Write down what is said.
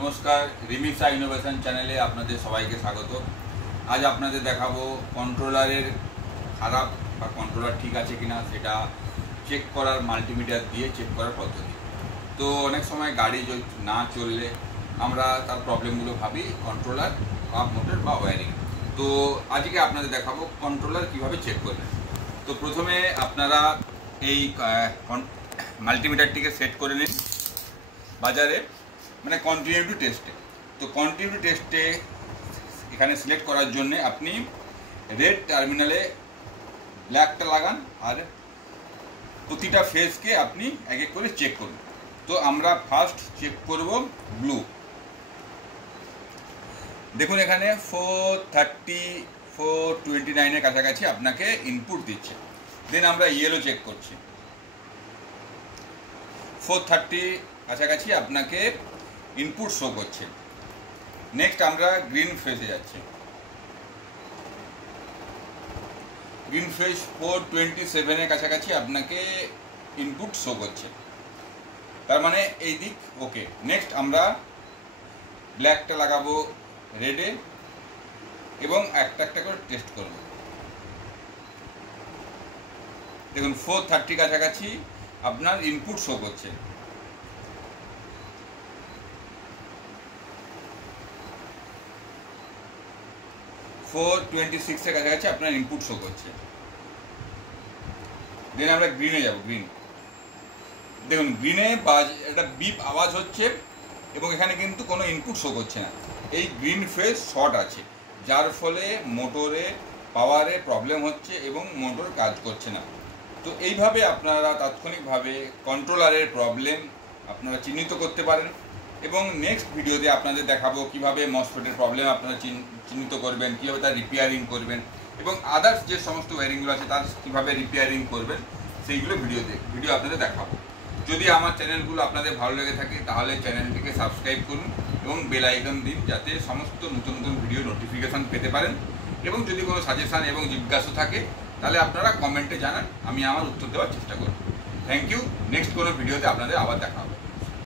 নমস্কার, রিমিক্সা ইনোভেশন চ্যানেলে আপনাদের সবাইকে স্বাগত। আজ আপনাদের দেখাবো কন্ট্রোলারের খারাপ বা কন্ট্রোলার ঠিক আছে কিনা সেটা চেক করার, মাল্টিমিটার দিয়ে চেক করার পদ্ধতি। তো অনেক সময় গাড়ি না চললে আমরা তার প্রবলেমগুলো ভাবি কন্ট্রোলার বা মোটর বা ওয়্যারিং। তো আজকে আপনাদের দেখাবো কন্ট্রোলার কিভাবে চেক করবেন। তো প্রথমে আপনারা এই মাল্টিমিটারটিকে সেট করে নিন বাজারে, মানে কন্টিনিউটি টেস্টে। তো কন্টিনিউটি টেস্টে এখানে সিলেক্ট করার জন্য আপনি রেড টার্মিনালে ব্ল্যাকটা লাগান আর প্রতিটা ফেজকে আপনি এক এক করে চেক করুন। তো আমরা ফার্স্ট চেক করব ব্লু। দেখুন এখানে 429 কাছাকাছি আপনাকে ইনপুট দিচ্ছে। দেন আমরা ইয়েলো চেক করছি, 430 কাছাকাছি আপনাকে ইনপুট শো করছে। নেক্সট আমরা গ্রিন ফেজে যাচ্ছি। গ্রিন ফেজ 427 কাছাকাছি আপনাকে ইনপুট শো করছে, তার মানে এই দিক ওকে। নেক্সট আমরা ব্ল্যাকটা লাগাবো রেডে এবং একটা একটা করে টেস্ট করব। দেখুন 430 কাছাকাছি আপনার ইনপুট শো করছে। ফোর 26 কাছাকাছি আপনার ইনপুট শো করছে। দেন আমরা গ্রিনে যাব। গ্রিন, দেখুন গ্রিনে একটা বিপ আওয়াজ হচ্ছে এবং এখানে কিন্তু কোনো ইনপুট শো করছে না। এই গ্রিন ফেজ শর্ট আছে, যার ফলে মোটরে পাওয়ারে প্রবলেম হচ্ছে এবং মোটর কাজ করছে না। তো এইভাবে আপনারা তাৎক্ষণিকভাবে কন্ট্রোলারের প্রবলেম আপনারা চিহ্নিত করতে পারেন। এবং নেক্সট ভিডিওতে আপনাদের দেখাবো কিভাবে মসফেটের প্রবলেম আপনারা চিহ্নিত করবেন, কীভাবে তার রিপেয়ারিং করবেন এবং আদার্স যে সমস্ত ওয়্যারিংগুলো আছে তার কীভাবে রিপেয়ারিং করবেন সেইগুলো ভিডিও আপনাদের দেখাবো। যদি আমার চ্যানেলগুলো আপনাদের ভালো লেগে থাকে তাহলে চ্যানেলটিকে সাবস্ক্রাইব করুন এবং বেল আইকন দিন, যাতে সমস্ত নতুন নতুন ভিডিও নোটিফিকেশান পেতে পারেন। এবং যদি কোনো সাজেশান এবং জিজ্ঞাসা থাকে তাহলে আপনারা কমেন্টে জানান, আমি আমার উত্তর দেওয়ার চেষ্টা করব। Thank you. নেক্সট কোনো ভিডিওতে আপনাদের আবার দেখা হবে।